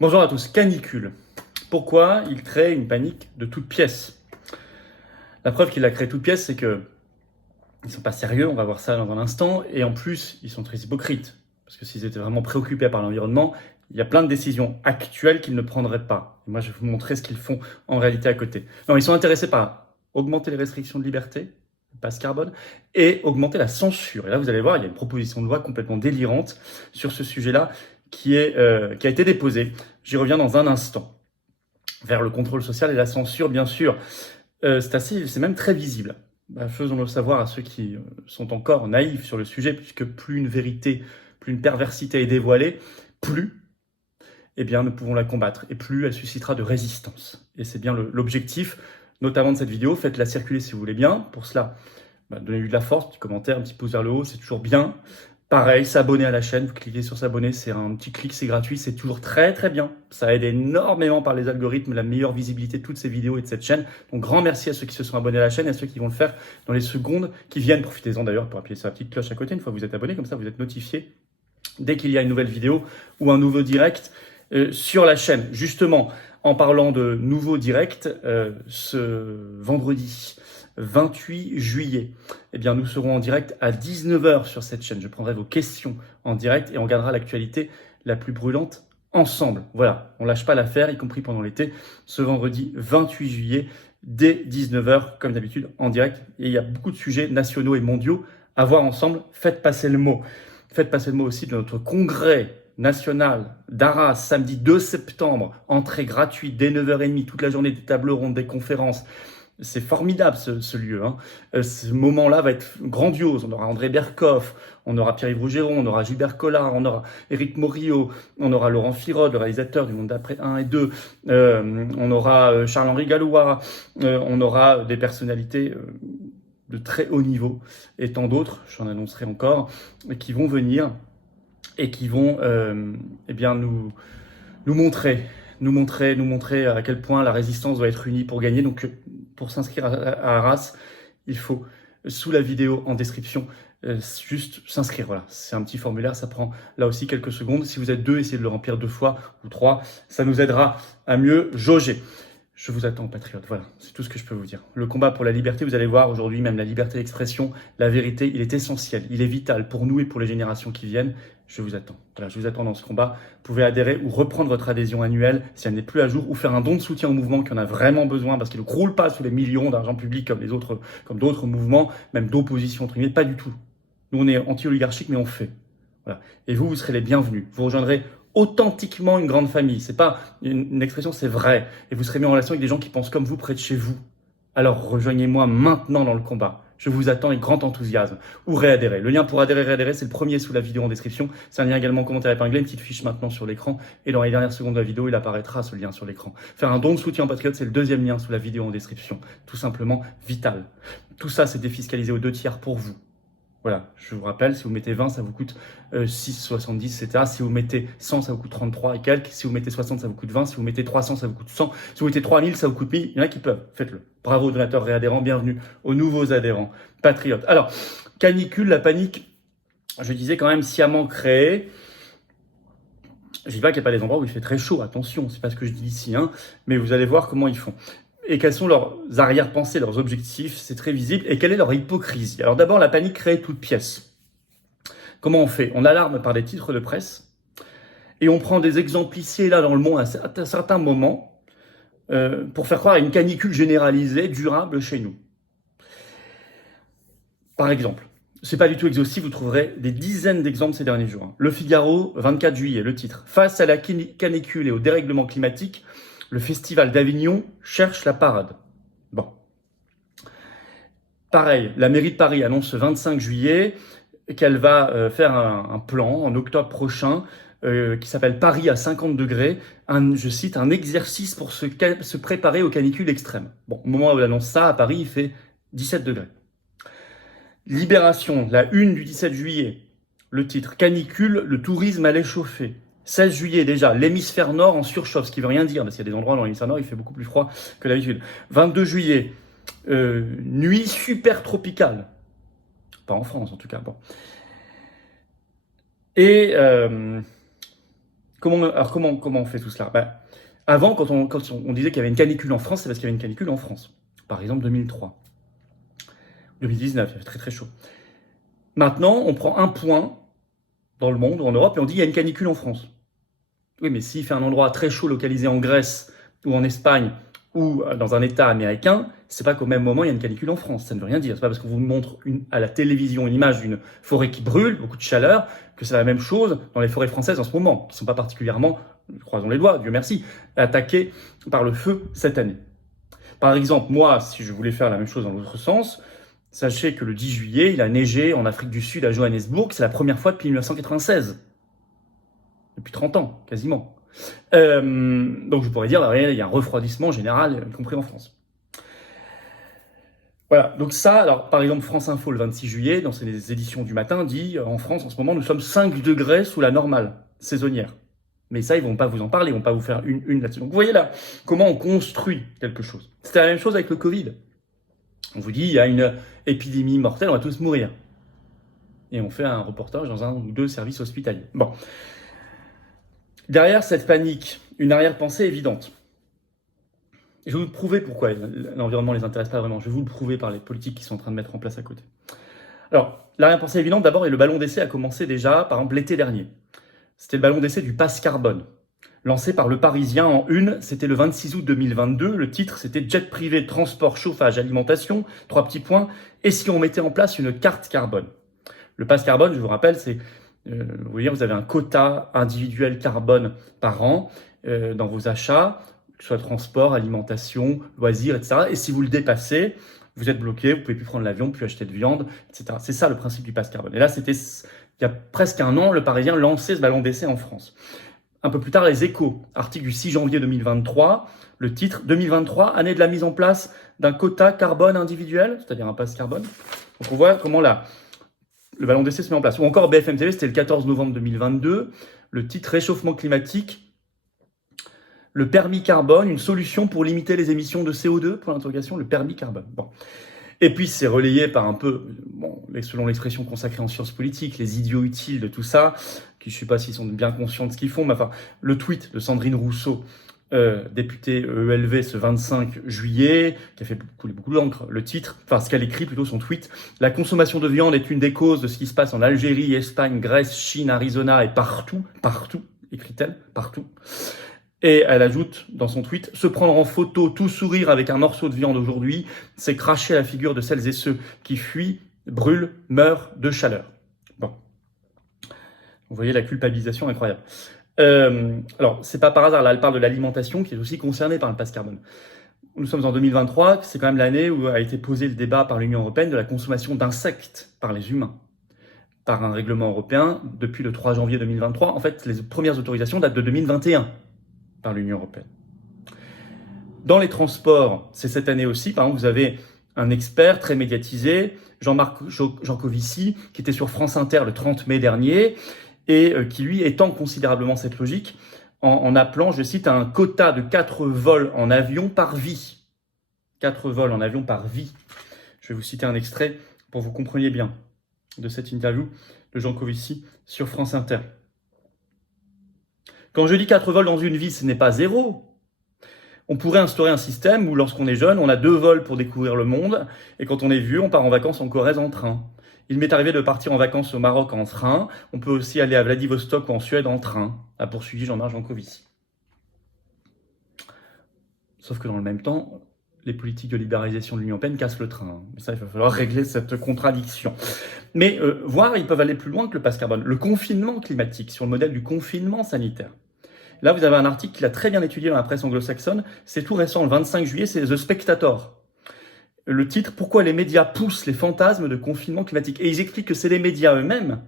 Bonjour à tous, canicule. Pourquoi il crée une panique de toutes pièces? La preuve qu'il la crée toute pièce, c'est que ils sont pas sérieux, on va voir ça dans un instant, et en plus, ils sont très hypocrites. Parce que s'ils étaient vraiment préoccupés par l'environnement, il y a plein de décisions actuelles qu'ils ne prendraient pas. Et moi, je vais vous montrer ce qu'ils font en réalité à côté. Non, ils sont intéressés par augmenter les restrictions de liberté, passe carbone, et augmenter la censure. Et là, vous allez voir, il y a une proposition de loi complètement délirante sur ce sujet-là qui a été déposée. J'y reviens dans un instant. Vers le contrôle social et la censure, bien sûr. C'est même très visible. Faisons-le savoir à ceux qui sont encore naïfs sur le sujet, puisque plus une vérité, plus une perversité est dévoilée, plus eh bien, nous pouvons la combattre, et plus elle suscitera de résistance. Et c'est bien l'objectif, notamment de cette vidéo. Faites-la circuler si vous voulez bien. Pour cela, donnez-lui de la force, petit commentaire, un petit pouce vers le haut, c'est toujours bien. Pareil, s'abonner à la chaîne, vous cliquez sur s'abonner, c'est un petit clic, c'est gratuit, c'est toujours très très bien. Ça aide énormément par les algorithmes, la meilleure visibilité de toutes ces vidéos et de cette chaîne. Donc grand merci à ceux qui se sont abonnés à la chaîne et à ceux qui vont le faire dans les secondes qui viennent. Profitez-en d'ailleurs pour appuyer sur la petite cloche à côté une fois que vous êtes abonné, comme ça vous êtes notifié dès qu'il y a une nouvelle vidéo ou un nouveau direct sur la chaîne. Justement, en parlant de nouveaux directs, ce vendredi 28 juillet, eh bien, nous serons en direct à 19h sur cette chaîne. Je prendrai vos questions en direct et on regardera l'actualité la plus brûlante ensemble. Voilà, on lâche pas l'affaire, y compris pendant l'été, ce vendredi 28 juillet, dès 19h, comme d'habitude, en direct. Et il y a beaucoup de sujets nationaux et mondiaux à voir ensemble. Faites passer le mot. Faites passer le mot aussi de notre congrès national d'Arras, samedi 2 septembre, entrée gratuite dès 9h30, toute la journée, des tables rondes, des conférences. C'est formidable ce lieu. Hein. Ce moment-là va être grandiose. On aura André Berkoff, on aura Pierre-Yves Rougeron, on aura Gilbert Collard, on aura Éric Morillo, on aura Laurent Firod, le réalisateur du Monde d'après 1 et 2, on aura Charles-Henri Gallois, on aura des personnalités de très haut niveau et tant d'autres, j'en annoncerai encore, qui vont venir et qui vont eh bien nous montrer à quel point la résistance doit être unie pour gagner. Donc, pour s'inscrire à Arras, il faut, sous la vidéo en description, juste s'inscrire. Voilà, c'est un petit formulaire, ça prend là aussi quelques secondes. Si vous êtes deux, essayez de le remplir 2 fois ou 3. Ça nous aidera à mieux jauger. Je vous attends, patriotes. Voilà, c'est tout ce que je peux vous dire. Le combat pour la liberté, vous allez voir aujourd'hui, même la liberté d'expression, la vérité, il est essentiel, il est vital pour nous et pour les générations qui viennent. Je vous attends. Voilà, je vous attends dans ce combat. Vous pouvez adhérer ou reprendre votre adhésion annuelle si elle n'est plus à jour, ou faire un don de soutien au mouvement qui en a vraiment besoin parce qu'il ne croule pas sous les millions d'argent public comme d'autres mouvements, même d'opposition entre guillemets. Pas du tout. Nous, on est anti-oligarchique, mais on fait. Voilà. Et vous serez les bienvenus. Vous rejoindrez authentiquement une grande famille. C'est pas une expression, c'est vrai. Et vous serez mis en relation avec des gens qui pensent comme vous près de chez vous. Alors rejoignez-moi maintenant dans le combat. Je vous attends avec grand enthousiasme. Ou réadhérer. Le lien pour réadhérer, c'est le premier sous la vidéo en description. C'est un lien également en commentaire épinglé, une petite fiche maintenant sur l'écran. Et dans les dernières secondes de la vidéo, il apparaîtra ce lien sur l'écran. Faire un don de soutien aux patriotes, c'est le deuxième lien sous la vidéo en description. Tout simplement vital. Tout ça, c'est défiscalisé aux 2/3 pour vous. Voilà, je vous rappelle, si vous mettez 20, ça vous coûte 6,70, etc. Si vous mettez 100, ça vous coûte 33 et quelques. Si vous mettez 60, ça vous coûte 20. Si vous mettez 300, ça vous coûte 100. Si vous mettez 3000, ça vous coûte 1000. Il y en a qui peuvent, faites-le. Bravo aux donateurs réadhérents, bienvenue aux nouveaux adhérents patriotes. Alors, canicule, la panique, je disais quand même sciemment créée. Je dis pas qu'il n'y a pas des endroits où il fait très chaud, attention, c'est pas ce que je dis ici, hein, mais vous allez voir comment ils font. Et quels sont leurs arrière-pensées, leurs objectifs, c'est très visible. Et quelle est leur hypocrisie? Alors d'abord, la panique créée toute pièce. Comment on fait? On alarme par des titres de presse et on prend des exemples ici et là dans le monde à certains moments pour faire croire à une canicule généralisée, durable chez nous. Par exemple, c'est pas du tout exhaustif, vous trouverez des dizaines d'exemples ces derniers jours. Le Figaro, 24 juillet, le titre. Face à la canicule et au dérèglement climatique, le Festival d'Avignon cherche la parade. Bon. Pareil, la mairie de Paris annonce ce 25 juillet qu'elle va faire un plan en octobre prochain qui s'appelle Paris à 50 degrés, je cite, un exercice pour se préparer aux canicules extrêmes. Bon, au moment où elle annonce ça, à Paris, il fait 17 degrés. Libération, la une du 17 juillet, le titre « Canicule, le tourisme allait chauffer ». 16 juillet déjà, l'hémisphère nord en surchauffe, ce qui veut rien dire, parce qu'il y a des endroits dans l'hémisphère nord, il fait beaucoup plus froid que d'habitude. 22 juillet, nuit super tropicale. Pas en France en tout cas, bon. Et Comment on fait tout cela? Avant, quand on disait qu'il y avait une canicule en France, c'est parce qu'il y avait une canicule en France. Par exemple, 2003. 2019, il fait très très chaud. Maintenant, on prend un point dans le monde, en Europe, et on dit qu'il y a une canicule en France. Oui, mais s'il fait un endroit très chaud localisé en Grèce ou en Espagne ou dans un État américain, c'est pas qu'au même moment il y a une canicule en France. Ça ne veut rien dire. C'est pas parce qu'on vous montre à la télévision une image d'une forêt qui brûle, beaucoup de chaleur, que c'est la même chose dans les forêts françaises en ce moment, qui sont pas particulièrement, croisons les doigts, Dieu merci, attaquées par le feu cette année. Par exemple, moi, si je voulais faire la même chose dans l'autre sens, sachez que le 10 juillet, il a neigé en Afrique du Sud à Johannesburg. C'est la première fois depuis 1996. Depuis 30 ans, quasiment. Donc je pourrais dire, il y a un refroidissement général, y compris en France. Voilà, donc ça, alors par exemple France Info le 26 juillet, dans ses éditions du matin, dit en France en ce moment nous sommes 5 degrés sous la normale saisonnière. Mais ça, ils vont pas vous en parler, ils vont pas vous faire une là-dessus. Donc vous voyez là, comment on construit quelque chose. C'était la même chose avec le Covid. On vous dit, il y a une épidémie mortelle, on va tous mourir. Et on fait un reportage dans un ou deux services hospitaliers. Bon. Derrière cette panique, une arrière-pensée évidente. Je vais vous le prouver pourquoi l'environnement ne les intéresse pas vraiment. Je vais vous le prouver par les politiques qui sont en train de mettre en place à côté. Alors, l'arrière-pensée évidente d'abord, et le ballon d'essai a commencé déjà, par exemple, l'été dernier. C'était le ballon d'essai du pass carbone. Lancé par Le Parisien en une, c'était le 26 août 2022. Le titre, c'était Jet privé, transport, chauffage, alimentation. 3 petits points. Et si on mettait en place une carte carbone? Le pass carbone, je vous rappelle, c'est... vous voyez, vous avez un quota individuel carbone par an dans vos achats, que ce soit transport, alimentation, loisirs, etc. Et si vous le dépassez, vous êtes bloqué, vous ne pouvez plus prendre l'avion, plus acheter de viande, etc. C'est ça le principe du pass carbone. Et là, c'était il y a presque un an, Le Parisien lançait ce ballon d'essai en France. Un peu plus tard, Les Échos, article du 6 janvier 2023, le titre « 2023, année de la mise en place d'un quota carbone individuel », c'est-à-dire un pass carbone. Donc on voit comment le ballon d'essai se met en place. Ou encore BFM TV, c'était le 14 novembre 2022, le titre « Réchauffement climatique, le permis carbone, une solution pour limiter les émissions de CO2 ?» pour l'interrogation, le permis carbone. Bon. Et puis c'est relayé par un peu, selon l'expression consacrée en sciences politiques, les idiots utiles de tout ça, qui je ne sais pas s'ils sont bien conscients de ce qu'ils font, mais enfin, le tweet de Sandrine Rousseau, députée ELV ce 25 juillet, qui a fait couler beaucoup d'encre, le titre, enfin ce qu'elle écrit plutôt son tweet, « La consommation de viande est une des causes de ce qui se passe en Algérie, Espagne, Grèce, Chine, Arizona et partout, écrit-elle, partout ». Et elle ajoute dans son tweet, « Se prendre en photo, tout sourire avec un morceau de viande aujourd'hui, c'est cracher à la figure de celles et ceux qui fuient, brûlent, meurent de chaleur. » Bon. Vous voyez la culpabilisation incroyable. Alors, c'est pas par hasard, là, elle parle de l'alimentation qui est aussi concernée par le pass carbone. Nous sommes en 2023, c'est quand même l'année où a été posé le débat par l'Union européenne de la consommation d'insectes par les humains, par un règlement européen depuis le 3 janvier 2023. En fait, les premières autorisations datent de 2021 par l'Union européenne. Dans les transports, c'est cette année aussi, par exemple, vous avez un expert très médiatisé, Jean-Marc Jancovici, qui était sur France Inter le 30 mai dernier, et qui, lui, étend considérablement cette logique en appelant, je cite, un quota de 4 vols en avion par vie. 4 vols en avion par vie. Je vais vous citer un extrait pour que vous compreniez bien de cette interview de Jancovici sur France Inter. Quand je dis 4 vols dans une vie, ce n'est pas 0. On pourrait instaurer un système où, lorsqu'on est jeune, on a 2 vols pour découvrir le monde, et quand on est vieux, on part en vacances en Corrèze en train. Il m'est arrivé de partir en vacances au Maroc en train. On peut aussi aller à Vladivostok ou en Suède en train, a poursuivi Jean-Marc Jancovici. Sauf que dans le même temps, les politiques de libéralisation de l'Union européenne cassent le train. Ça, il va falloir régler cette contradiction. Mais voire, ils peuvent aller plus loin que le pass carbone. Le confinement climatique, sur le modèle du confinement sanitaire. Là, vous avez un article qu'il a très bien étudié dans la presse anglo-saxonne. C'est tout récent, le 25 juillet, c'est The Spectator. Le titre, « Pourquoi les médias poussent les fantasmes de confinement climatique ?» Et ils expliquent que c'est les médias eux-mêmes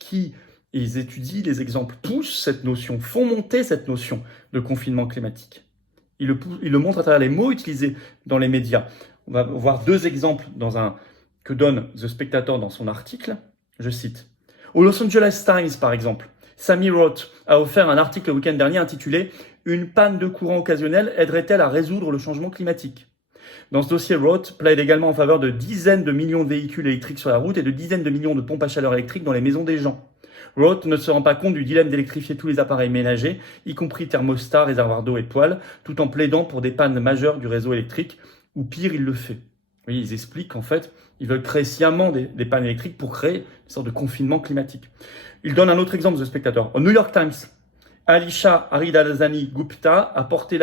qui, ils étudient les exemples, poussent cette notion, font monter cette notion de confinement climatique. Ils le montrent à travers les mots utilisés dans les médias. On va voir 2 exemples que donne The Spectator dans son article. Je cite. Au Los Angeles Times, par exemple, Sami Roth a offert un article le week-end dernier intitulé « Une panne de courant occasionnelle aiderait-elle à résoudre le changement climatique ?» Dans ce dossier, Roth plaide également en faveur de dizaines de millions de véhicules électriques sur la route et de dizaines de millions de pompes à chaleur électriques dans les maisons des gens. Roth ne se rend pas compte du dilemme d'électrifier tous les appareils ménagers, y compris thermostats, réservoirs d'eau et poêles, tout en plaidant pour des pannes majeures du réseau électrique, ou pire, il le fait. Oui, ils expliquent qu'en fait, ils veulent créer sciemment des pannes électriques pour créer une sorte de confinement climatique. Ils donnent un autre exemple, The Spectator. Au New York Times, Alisha Haridalzani Gupta a porté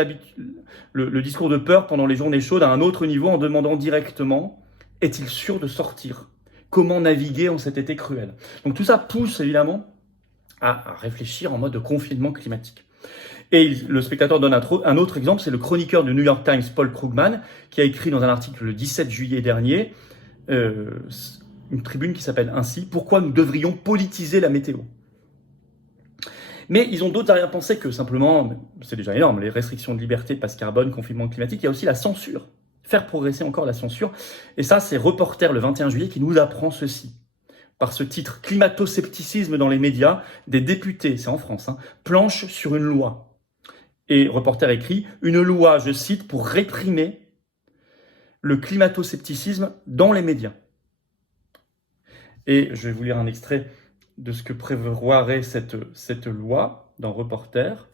le discours de peur pendant les journées chaudes à un autre niveau en demandant directement « Est-il sûr de sortir ? Comment naviguer en cet été cruel ?» Donc tout ça pousse évidemment à réfléchir en mode de confinement climatique. Et le Spectateur donne un autre exemple, c'est le chroniqueur du New York Times, Paul Krugman, qui a écrit dans un article le 17 juillet dernier une tribune qui s'appelle ainsi « Pourquoi nous devrions politiser la météo ?» Mais ils ont d'autres arrière-pensées que simplement, c'est déjà énorme, les restrictions de liberté, passe carbone, confinement climatique, il y a aussi la censure. Faire progresser encore la censure. Et ça, c'est Reporter le 21 juillet qui nous apprend ceci. Par ce titre, climato-scepticisme dans les médias, des députés, c'est en France, planchent sur une loi. Et Reporter écrit, une loi, je cite, pour réprimer le climato-scepticisme dans les médias. Et je vais vous lire un extrait de ce que prévoirait cette loi dans Reporter.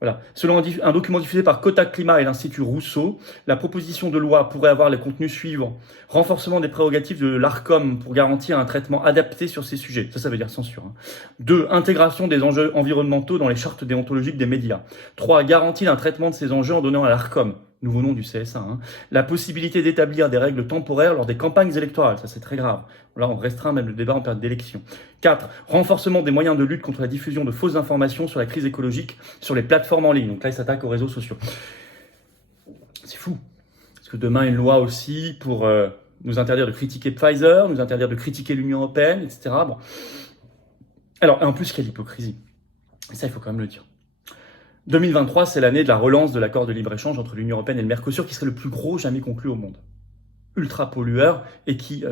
Voilà. Selon un document diffusé par Kotak Climat et l'Institut Rousseau, la proposition de loi pourrait avoir les contenus suivants. Renforcement des prérogatives de l'Arcom pour garantir un traitement adapté sur ces sujets. Ça veut dire censure. 2. Intégration des enjeux environnementaux dans les chartes déontologiques des médias. 3. Garantie d'un traitement de ces enjeux en donnant à l'Arcom, nouveau nom du CSA, la possibilité d'établir des règles temporaires lors des campagnes électorales. Ça, c'est très grave. Là, on restreint même le débat en période d'élection. 4. Renforcement des moyens de lutte contre la diffusion de fausses informations sur la crise écologique sur les plateformes en ligne. Donc là, ils s'attaquent aux réseaux sociaux. C'est fou. Parce que demain, une loi aussi pour nous interdire de critiquer Pfizer, nous interdire de critiquer l'Union européenne, etc. Bon. Alors, en plus, quelle hypocrisie. Et ça, il faut quand même le dire. 2023, c'est l'année de la relance de l'accord de libre-échange entre l'Union européenne et le Mercosur, qui serait le plus gros jamais conclu au monde. Ultra pollueur et qui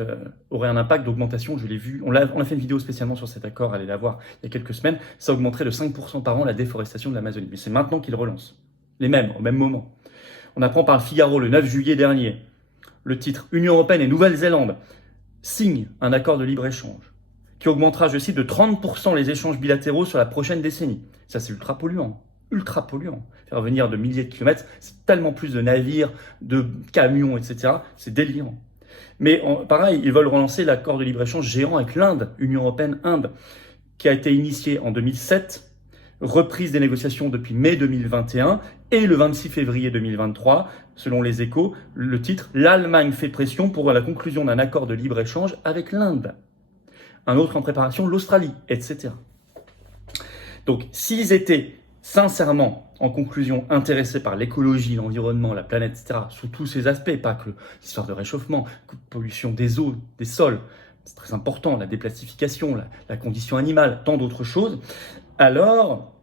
aurait un impact d'augmentation, je l'ai vu, on a fait une vidéo spécialement sur cet accord, allez la voir, il y a quelques semaines, ça augmenterait de 5% par an la déforestation de l'Amazonie. Mais c'est maintenant qu'il relance, les mêmes, au même moment. On apprend par le Figaro le 9 juillet dernier, le titre « Union européenne et Nouvelle-Zélande signent un accord de libre-échange qui augmentera, je cite, de 30% les échanges bilatéraux sur la prochaine décennie ». Ça, c'est ultra polluant. Ultra polluant. Faire venir de milliers de kilomètres, c'est tellement plus de navires, de camions, etc. C'est délirant. Mais pareil, ils veulent relancer l'accord de libre-échange géant avec l'Inde, Union européenne-Inde, qui a été initié en 2007, reprise des négociations depuis mai 2021 et le 26 février 2023, selon les Échos, le titre « L'Allemagne fait pression pour la conclusion d'un accord de libre-échange avec l'Inde ». Un autre en préparation, l'Australie, etc. Donc, s'ils étaient sincèrement, en conclusion, intéressés par l'écologie, l'environnement, la planète, etc., sous tous ces aspects, pas que l'histoire de réchauffement, pollution des eaux, des sols, c'est très important, la déplastification, la condition animale, tant d'autres choses, alors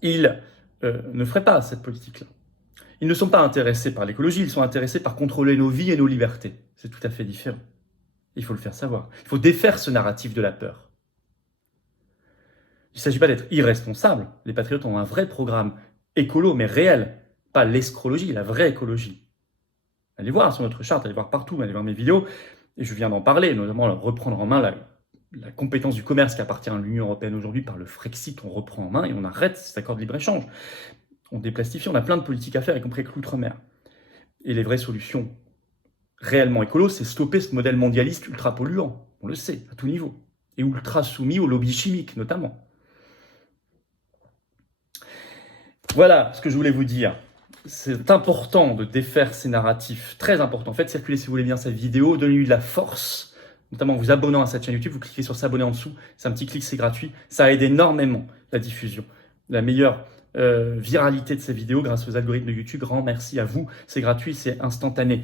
ils ne feraient pas cette politique-là. Ils ne sont pas intéressés par l'écologie, ils sont intéressés par contrôler nos vies et nos libertés. C'est tout à fait différent. Il faut le faire savoir. Il faut défaire ce narratif de la peur. Il ne s'agit pas d'être irresponsable. Les patriotes ont un vrai programme écolo, mais réel. Pas l'escrologie, la vraie écologie. Allez voir sur notre charte, allez voir partout, allez voir mes vidéos. Et je viens d'en parler, notamment reprendre en main la compétence du commerce qui appartient à l'Union européenne aujourd'hui par le Frexit. On reprend en main et on arrête cet accord de libre-échange. On déplastifie, on a plein de politiques à faire, y compris avec l'outre-mer. Et les vraies solutions réellement écolo, c'est stopper ce modèle mondialiste ultra polluant. On le sait, à tout niveau. Et ultra soumis aux lobbies chimiques, notamment. Voilà ce que je voulais vous dire. C'est important de défaire ces narratifs, très important. Faites circuler, si vous voulez bien, cette vidéo, donnez-lui de la force, notamment en vous abonnant à cette chaîne YouTube. Vous cliquez sur s'abonner en dessous, c'est un petit clic, c'est gratuit. Ça aide énormément la diffusion. La meilleure viralité de ces vidéos grâce aux algorithmes de YouTube. Grand merci à vous, c'est gratuit, c'est instantané.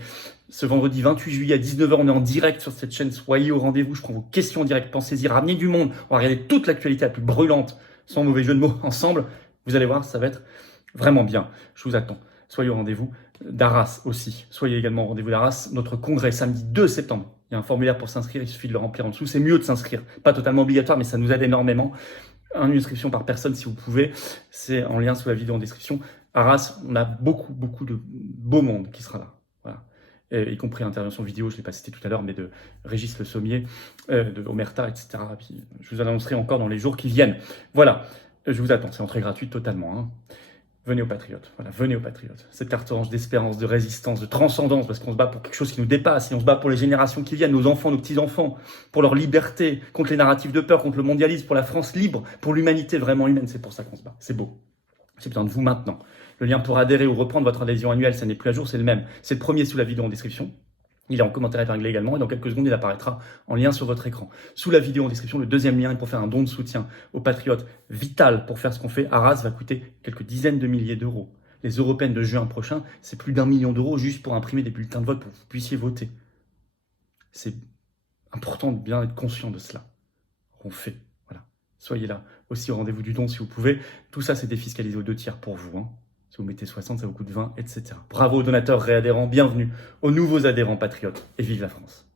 Ce vendredi 28 juillet à 19h, on est en direct sur cette chaîne. Soyez au rendez-vous, je prends vos questions en direct. Pensez-y, ramenez du monde. On va regarder toute l'actualité la plus brûlante, sans mauvais jeu de mots, ensemble. Vous allez voir, ça va être vraiment bien. Je vous attends. Soyez au rendez-vous d'Arras aussi. Soyez également au rendez-vous d'Arras. Notre congrès, samedi 2 septembre. Il y a un formulaire pour s'inscrire, il suffit de le remplir en dessous. C'est mieux de s'inscrire. Pas totalement obligatoire, mais ça nous aide énormément. Une inscription par personne si vous pouvez. C'est en lien sous la vidéo en description. Arras, on a beaucoup de beau monde qui sera là. Voilà. y compris l'intervention vidéo, je ne l'ai pas cité tout à l'heure, mais de Régis Le Sommier, de Omerta, etc. Et puis, je vous annoncerai encore dans les jours qui viennent. Voilà, je vous attends, c'est entrée gratuite totalement. Hein. Venez aux Patriotes, voilà, venez aux Patriotes. Cette carte orange d'espérance, de résistance, de transcendance, parce qu'on se bat pour quelque chose qui nous dépasse, et on se bat pour les générations qui viennent, nos enfants, nos petits-enfants, pour leur liberté, contre les narratifs de peur, contre le mondialisme, pour la France libre, pour l'humanité vraiment humaine. C'est pour ça qu'on se bat. C'est beau. J'ai besoin de vous maintenant. Le lien pour adhérer ou reprendre votre adhésion annuelle, ça n'est plus à jour, c'est le même. C'est le premier sous la vidéo en description. Il est en commentaire épinglé également et dans quelques secondes, il apparaîtra en lien sur votre écran. Sous la vidéo en description, le deuxième lien est pour faire un don de soutien aux Patriotes. Vital pour faire ce qu'on fait. Arras va coûter quelques dizaines de milliers d'euros. Les européennes de juin prochain, c'est plus d'1 million d'euros juste pour imprimer des bulletins de vote pour que vous puissiez voter. C'est important de bien être conscient de cela. On fait. Voilà. Soyez là. Aussi au rendez-vous du don si vous pouvez. Tout ça, c'est défiscalisé aux 2 tiers pour vous. Hein. Si vous mettez 60, ça vous coûte 20, etc. Bravo aux donateurs réadhérents, bienvenue aux nouveaux adhérents patriotes et vive la France.